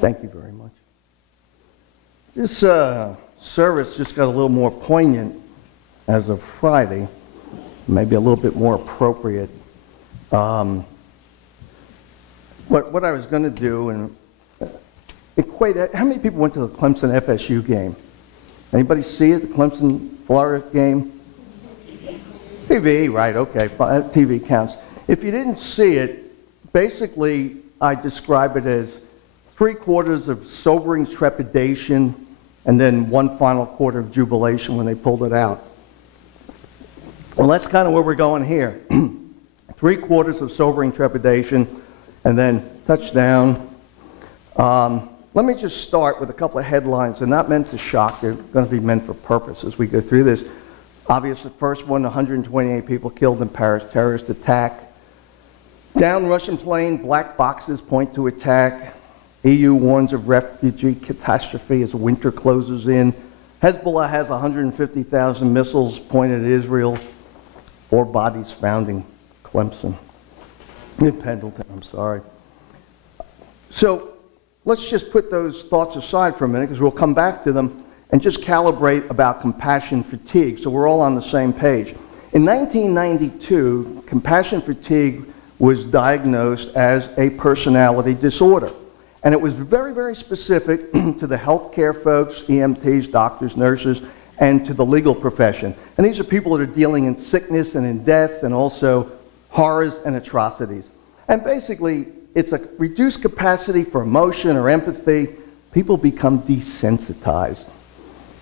Thank you very much. This service just got a little more poignant as of Friday, maybe a little bit more appropriate. What I was going to do and equate it, how many people went to the Clemson FSU game? Anybody see it, the Clemson-Florida game? TV, right, okay, TV counts. If you didn't see it, basically I describe it as 3/4 of sobering trepidation and then one final quarter of jubilation when they pulled it out. Well, that's kind of where we're going here. 3/4 of sobering trepidation and then touchdown. Let me just start with a couple of headlines. They're not meant to shock. They're going to be meant for purpose as we go through this. Obviously, first one, 128 people killed in Paris terrorist attack. Down Russian plane, black boxes point to attack. EU warns of refugee catastrophe as winter closes in. Hezbollah has 150,000 missiles pointed at Israel. 4 bodies found in Clemson. In Pendleton, I'm sorry. So let's just put those thoughts aside for a minute because we'll come back to them and just calibrate about compassion fatigue so we're all on the same page. In 1992, compassion fatigue was diagnosed as a personality disorder. And it was very, very specific to the healthcare folks, EMTs, doctors, nurses, and to the legal profession. And these are people that are dealing in sickness and in death and also horrors and atrocities. And basically, it's a reduced capacity for emotion or empathy. People become desensitized.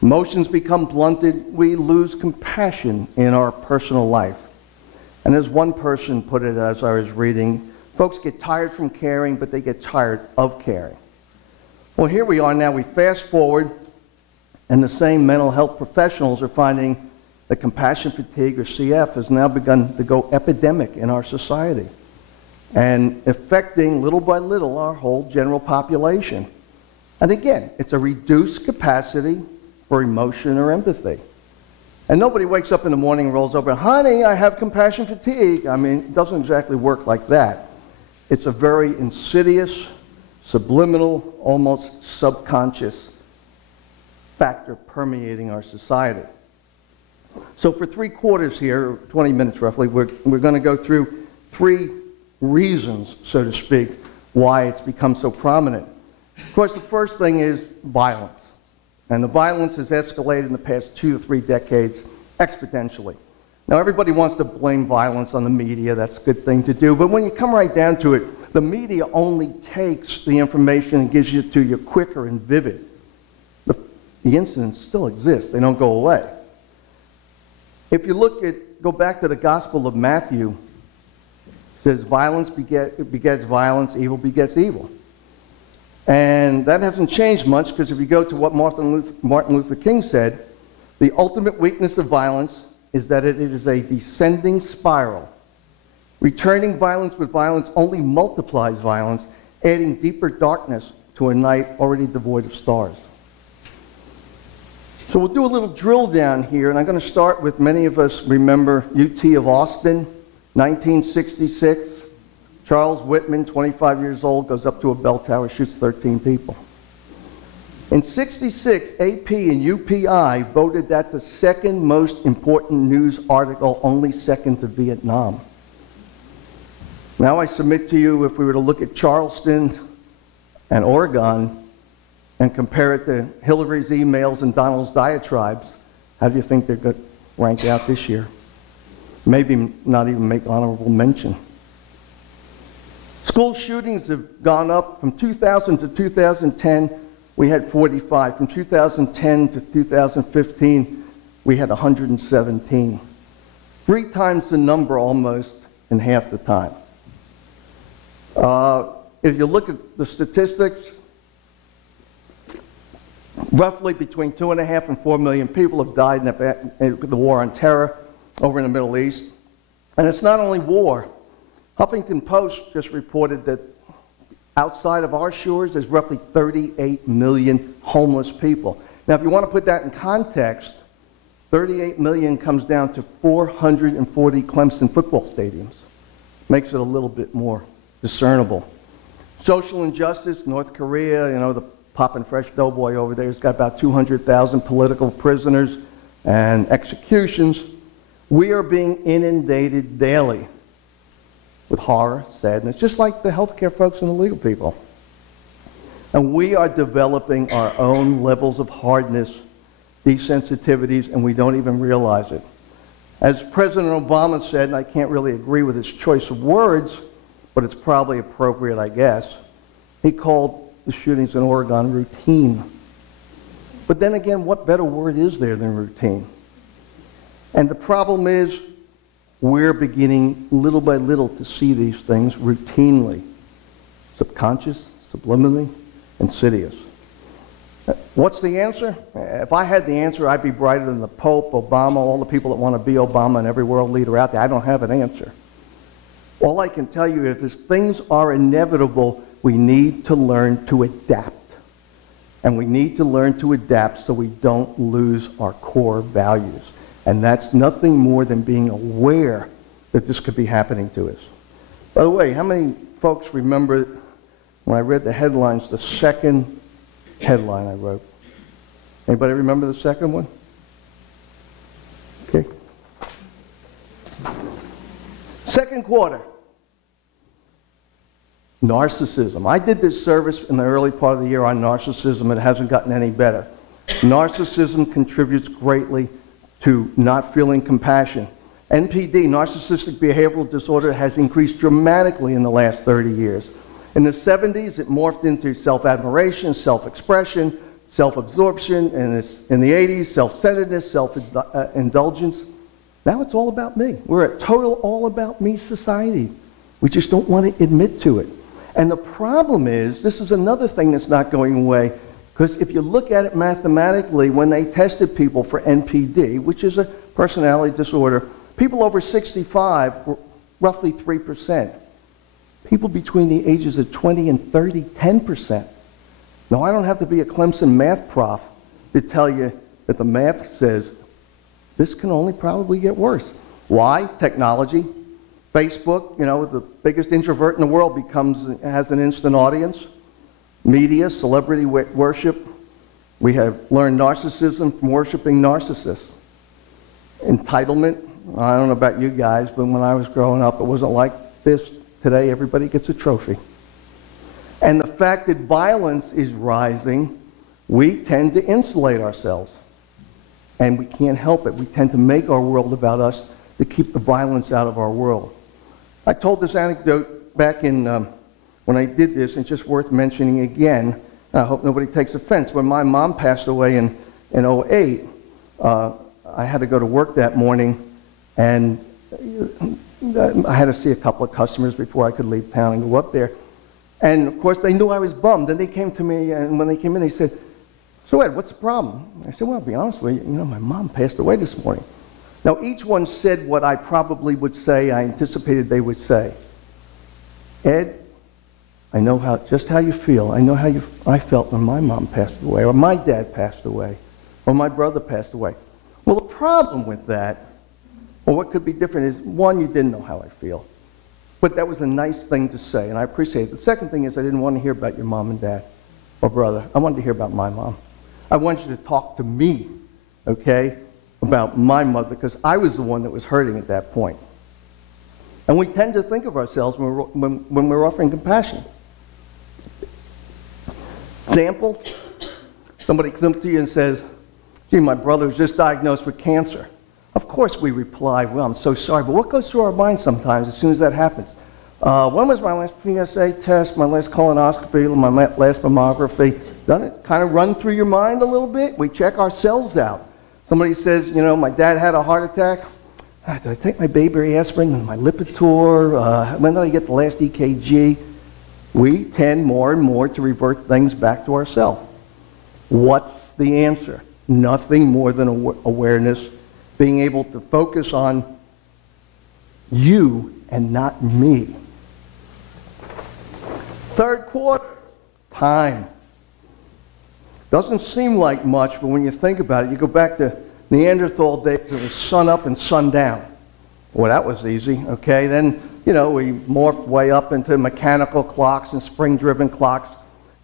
Emotions become blunted. We lose compassion in our personal life. And as one person put it as I was reading, folks get tired from caring, but they get tired of caring. Well, here we are now. We fast forward, and the same mental health professionals are finding that compassion fatigue, or CF, has now begun to go epidemic in our society and affecting little by little our whole general population. And again, it's a reduced capacity for emotion or empathy. And nobody wakes up in the morning and rolls over, honey, I have compassion fatigue. I mean, it doesn't exactly work like that. It's a very insidious, subliminal, almost subconscious factor permeating our society. So for 3/4 here, 20 minutes roughly, we're going to go through 3 reasons, so to speak, why it's become so prominent. Of course, the first thing is violence. And the violence has escalated in the past 2 to 3 decades exponentially. Now, everybody wants to blame violence on the media. That's a good thing to do. But when you come right down to it, the media only takes the information and gives it to you quicker and vivid. The incidents still exist. They don't go away. If you go back to the Gospel of Matthew, it says violence begets violence, evil begets evil. And that hasn't changed much because if you go to what Martin Luther King said, the ultimate weakness of violence is that it is a descending spiral. Returning violence with violence only multiplies violence, adding deeper darkness to a night already devoid of stars. So we'll do a little drill down here, and I'm going to start with many of us remember UT of Austin, 1966. Charles Whitman, 25 years old, goes up to a bell tower, shoots 13 people. In '66, AP and UPI voted that the second most important news article, only second to Vietnam. Now I submit to you, if we were to look at Charleston and Oregon and compare it to Hillary's emails and Donald's diatribes, how do you think they're going to rank out this year? Maybe not even make honorable mention. School shootings have gone up. From 2000 to 2010, we had 45. From 2010 to 2015, we had 117. 3 times the number almost in half the time. If you look at the statistics, roughly between 2.5 and 4 million people have died in the war on terror over in the Middle East. And it's not only war. Huffington Post just reported that outside of our shores, there's roughly 38 million homeless people. Now, if you want to put that in context, 38 million comes down to 440 Clemson football stadiums. Makes it a little bit more discernible. Social injustice, North Korea, you know, the poppin' fresh doughboy over there has got about 200,000 political prisoners and executions. We are being inundated daily with horror, sadness, just like the healthcare folks and the legal people. And we are developing our own levels of hardness, desensitivities, and we don't even realize it. As President Obama said, and I can't really agree with his choice of words, but it's probably appropriate, I guess, he called the shootings in Oregon routine. But then again, what better word is there than routine? And the problem is, we're beginning little by little to see these things routinely, subconscious, subliminally, insidious. What's the answer? If I had the answer, I'd be brighter than the Pope, Obama, all the people that want to be Obama, and every world leader out there. I don't have an answer. All I can tell you is things are inevitable. We need to learn to adapt. And we need to learn to adapt so we don't lose our core values. And that's nothing more than being aware that this could be happening to us. By the way, how many folks remember when I read the headlines, the second headline I wrote? Anybody remember the second one? Okay. Second quarter. Narcissism. I did this service in the early part of the year on narcissism. It hasn't gotten any better. Narcissism contributes greatly to not feeling compassion. NPD, narcissistic behavioral disorder, has increased dramatically in the last 30 years. In the 70s, it morphed into self-admiration, self-expression, self-absorption, and in the 80s, self-centeredness, self-indulgence. Now it's all about me. We're a total all-about-me society. We just don't want to admit to it. And the problem is, this is another thing that's not going away, because if you look at it mathematically, when they tested people for NPD, which is a personality disorder, people over 65 were roughly 3%. People between the ages of 20 and 30, 10%. Now, I don't have to be a Clemson math prof to tell you that the math says this can only probably get worse. Why? Technology. Facebook, you know, the biggest introvert in the world has an instant audience. Media, celebrity worship. We have learned narcissism from worshiping narcissists. Entitlement. I don't know about you guys, but when I was growing up, it wasn't like this. Today, everybody gets a trophy. And the fact that violence is rising, we tend to insulate ourselves. And we can't help it. We tend to make our world about us to keep the violence out of our world. I told this anecdote back in when I did this, and it's just worth mentioning again. I hope nobody takes offense. When my mom passed away in 2008, I had to go to work that morning, and I had to see a couple of customers before I could leave town and go up there. And of course, they knew I was bummed. And they came to me, and when they came in, they said, "So Ed, what's the problem?" I said, "Well, I'll be honest with you, my mom passed away this morning." Now, each one said what I probably would say, I anticipated they would say. "Ed, I know just how you feel. I know how I felt when my mom passed away, or my dad passed away, or my brother passed away." Well, the problem with that, or what could be different, is one, you didn't know how I feel. But that was a nice thing to say, and I appreciate it. The second thing is I didn't want to hear about your mom and dad or brother. I wanted to hear about my mom. I wanted you to talk to me, okay, about my mother, because I was the one that was hurting at that point. And we tend to think of ourselves when we're offering compassion. Example, somebody comes up to you and says, "Gee, my brother was just diagnosed with cancer." Of course we reply, "Well, I'm so sorry," but what goes through our minds sometimes as soon as that happens? When was my last PSA test, my last colonoscopy, my last mammography? Doesn't it kind of run through your mind a little bit? We check ourselves out. Somebody says, "My dad had a heart attack. Did I take my baby aspirin and my Lipitor? When did I get the last EKG?" We tend more and more to revert things back to ourselves. What's the answer? Nothing more than awareness, being able to focus on you and not me. Third quarter, time. Doesn't seem like much, but when you think about it, you go back to Neanderthal days, it was sun up and sun down. Well, that was easy, okay? Then you know, we morphed way up into mechanical clocks and spring-driven clocks,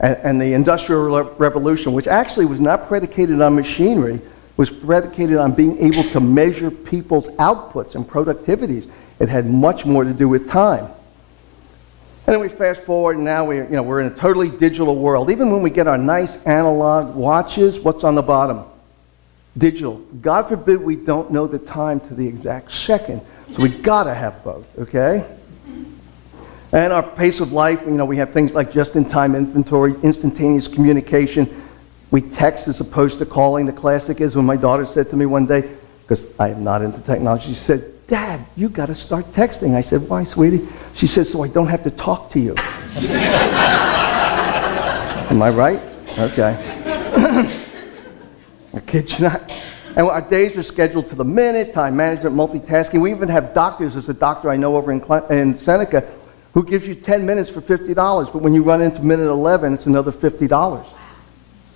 and the Industrial Revolution, which actually was not predicated on machinery, was predicated on being able to measure people's outputs and productivities. It had much more to do with time. And then we fast forward, and now we're in a totally digital world. Even when we get our nice analog watches, what's on the bottom? Digital. God forbid we don't know the time to the exact second. So we gotta have both, okay? And our pace of life, we have things like just-in-time inventory, instantaneous communication. We text as opposed to calling. The classic is when my daughter said to me one day, because I am not into technology, she said, "Dad, you got to start texting." I said, "Why, sweetie?" She said, "So I don't have to talk to you." Am I right? Okay. I kid you not. And our days are scheduled to the minute, time management, multitasking. We even have doctors. There's a doctor I know over in Seneca who gives you 10 minutes for $50, but when you run into minute 11, it's another $50.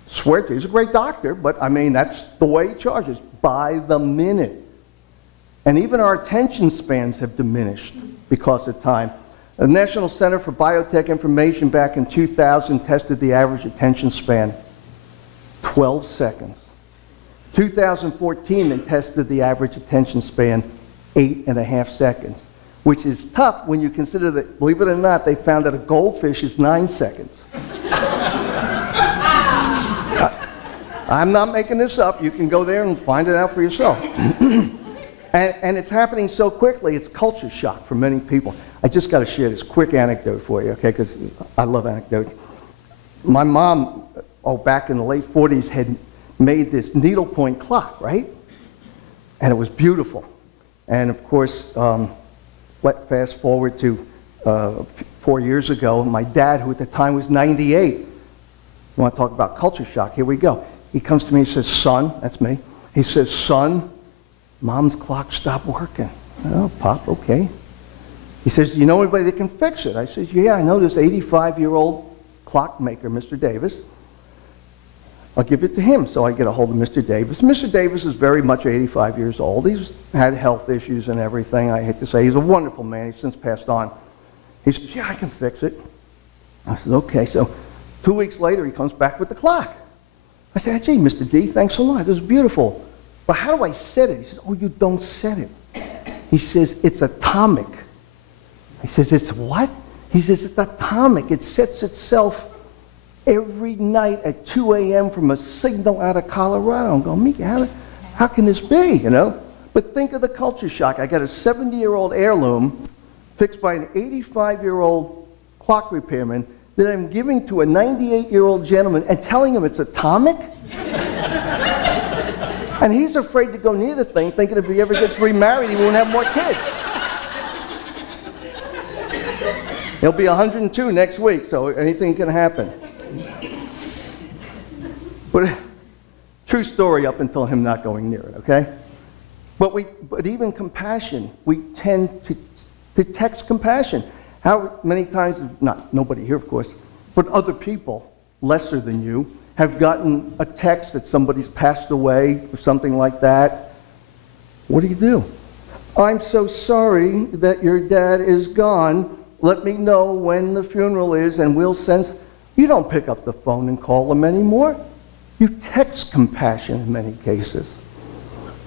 Swear to you, he's a great doctor, but I mean, that's the way he charges, by the minute. And even our attention spans have diminished because of time. The National Center for Biotech Information back in 2000 tested the average attention span, 12 seconds. 2014, they tested the average attention span, 8.5 seconds, which is tough when you consider that, believe it or not, they found that a goldfish is 9 seconds. I'm not making this up. You can go there and find it out for yourself. And it's happening so quickly, it's culture shock for many people. I just got to share this quick anecdote for you, okay, because I love anecdotes. My mom, back in the late 40s, had made this needlepoint clock, right? And it was beautiful. And of course, fast forward to 4 years ago, my dad, who at the time was 98, you want to talk about culture shock, here we go. He comes to me and says, "Son," that's me, he says, "Son, Mom's clock stopped working." "Oh, Pop, okay." He says, "Do you know anybody that can fix it?" I says, "Yeah, I know this 85-year-old clockmaker, Mr. Davis. I'll give it to him." So I get a hold of Mr. Davis. Mr. Davis is very much 85 years old. He's had health issues and everything. I hate to say, he's a wonderful man. He's since passed on. He says, "Yeah, I can fix it." I said, "Okay." So 2 weeks later, he comes back with the clock. I said, "Gee, Mr. D, thanks a lot. This is beautiful. But how do I set it?" He says, "Oh, you don't set it." He says, "It's atomic." I says, "It's what?" He says, "It's atomic. It sets itself every night at 2 a.m. from a signal out of Colorado." I'm going, "Mika, how can this be, you know?" But think of the culture shock. I got a 70-year-old heirloom fixed by an 85-year-old clock repairman that I'm giving to a 98-year-old gentleman and telling him it's atomic? And he's afraid to go near the thing, thinking if he ever gets remarried, he won't have more kids. He'll be 102 next week, so anything can happen. But true story up until him not going near it, okay? But even compassion, we tend to text compassion. How many times, not nobody here, of course, but other people, lesser than you, have gotten a text that somebody's passed away or something like that? What do? "I'm so sorry that your dad is gone. Let me know when the funeral is and we'll send..." You don't pick up the phone and call them anymore. You text compassion in many cases.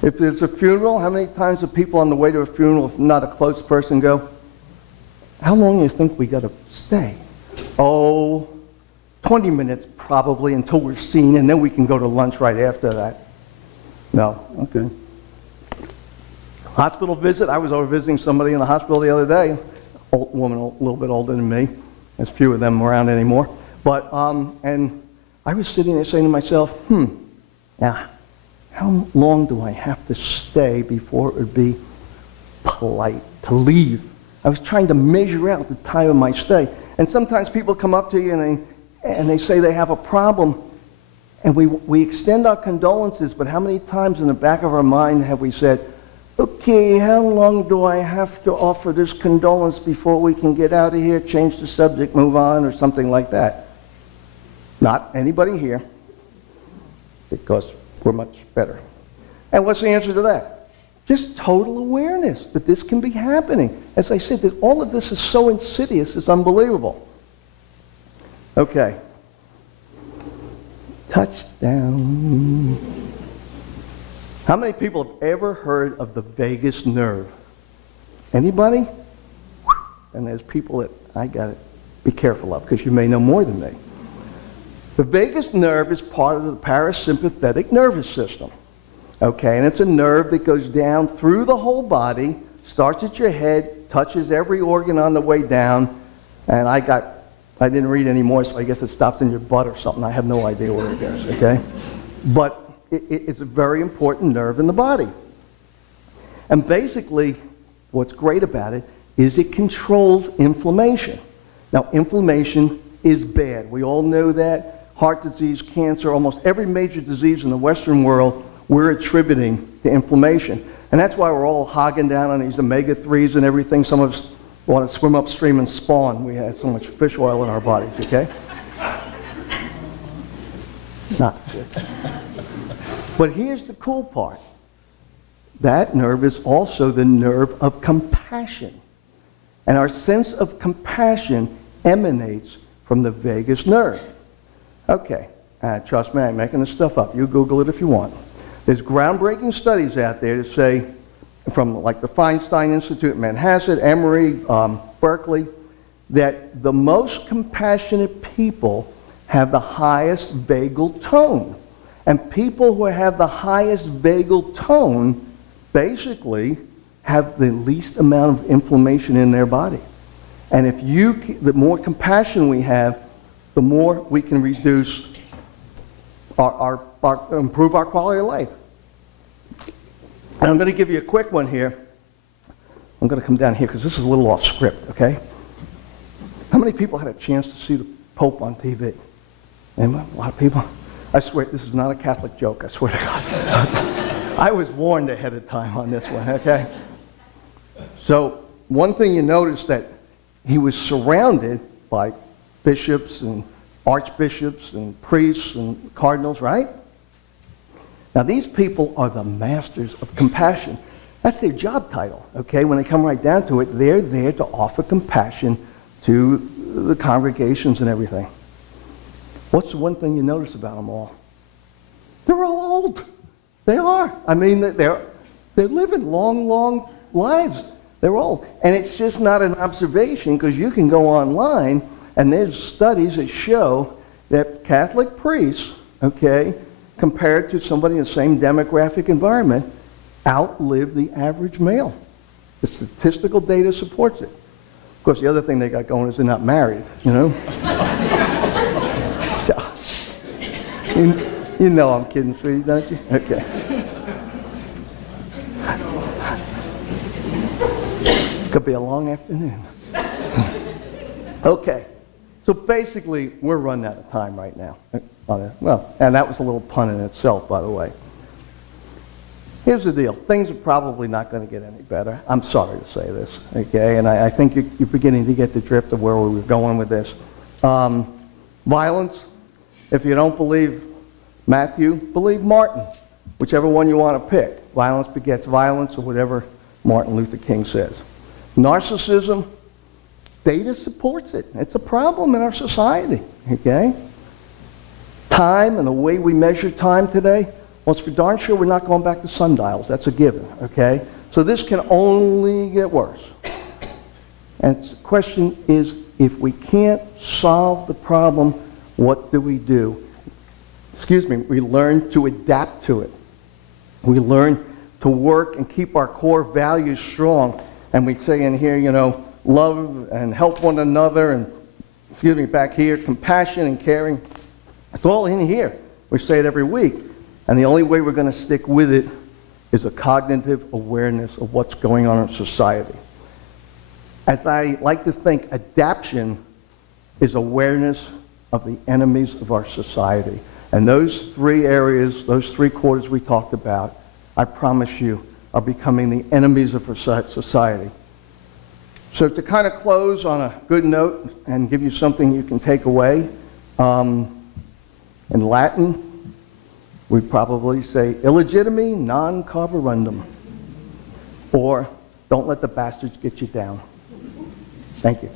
If there's a funeral, how many times do people on the way to a funeral, if not a close person, go, "How long do you think we got to stay?" "Oh, 20 minutes probably until we're seen, and then we can go to lunch right after that." No, okay. Hospital visit. I was over visiting somebody in the hospital the other day. Old woman, a little bit older than me. There's few of them around anymore. But, and I was sitting there saying to myself, now, how long do I have to stay before it would be polite to leave? I was trying to measure out the time of my stay. And sometimes people come up to you and they say they have a problem, and we extend our condolences, but how many times in the back of our mind have we said, "Okay, how long do I have to offer this condolence before we can get out of here, change the subject, move on," or something like that? Not anybody here, because we're much better. And what's the answer to that? Just total awareness that this can be happening. As I said, that all of this is so insidious, it's unbelievable. Okay. Touchdown. How many people have ever heard of the vagus nerve? Anybody? And there's people that I got to be careful of because you may know more than me. The vagus nerve is part of the parasympathetic nervous system. Okay, and it's a nerve that goes down through the whole body, starts at your head, touches every organ on the way down, and I didn't read any more, so I guess it stops in your butt or something. I have no idea where it goes, okay? But it's a very important nerve in the body. And basically, what's great about it is it controls inflammation. Now, inflammation is bad. We all know that. Heart disease, cancer, almost every major disease in the Western world, we're attributing to inflammation. And that's why we're all hogging down on these omega-3s and everything. Some of us want to swim upstream and spawn. We have so much fish oil in our bodies, okay? Not fish. But here's the cool part. That nerve is also the nerve of compassion. And our sense of compassion emanates from the vagus nerve. Okay, trust me, I ain't making this stuff up. You Google it if you want. There's groundbreaking studies out there that say, from like the Feinstein Institute in Manhasset, Emory, Berkeley, that the most compassionate people have the highest vagal tone. And people who have the highest vagal tone basically have the least amount of inflammation in their body. And the more compassion we have, the more we can reduce improve our quality of life. And I'm going to give you a quick one here. I'm going to come down here because this is a little off script, okay? How many people had a chance to see the Pope on TV? Anyone? A lot of people? I swear, this is not a Catholic joke, I swear to God. I was warned ahead of time on this one, okay? So, one thing you notice that he was surrounded by bishops and archbishops and priests and cardinals, right? Now, these people are the masters of compassion. That's their job title, okay? When they come right down to it, they're there to offer compassion to the congregations and everything. What's the one thing you notice about them all? They're all old. They are. I mean, they're living long, long lives. They're old. And it's just not an observation because you can go online and there's studies that show that Catholic priests, okay, compared to somebody in the same demographic environment, outlive the average male. The statistical data supports it. Of course, the other thing they got going is they're not married, you know? You know I'm kidding, sweetie, don't you? Okay. It's going to be a long afternoon. Okay. So basically, we're running out of time right now. Well, and that was a little pun in itself, by the way. Here's the deal. Things are probably not going to get any better. I'm sorry to say this, okay? And I think you're beginning to get the drift of where we were going with this. Violence. If you don't believe Matthew, believe Martin. Whichever one you want to pick. Violence begets violence, or whatever Martin Luther King says. Narcissism. Data supports it. It's a problem in our society, okay? Time and the way we measure time today, well, it's for darn sure we're not going back to sundials. That's a given, okay? So this can only get worse. And the question is, if we can't solve the problem, what do? We learn to adapt to it. We learn to work and keep our core values strong. And we say in here, you know, love and help one another, and, back here, compassion and caring. It's all in here. We say it every week. And the only way we're going to stick with it is a cognitive awareness of what's going on in society. As I like to think, adaptation is awareness of the enemies of our society. And those three areas, those three quarters we talked about, I promise you, are becoming the enemies of our society. So to kind of close on a good note and give you something you can take away, in Latin, we probably say illegitimi non carborundum. or don't let the bastards get you down. Thank you.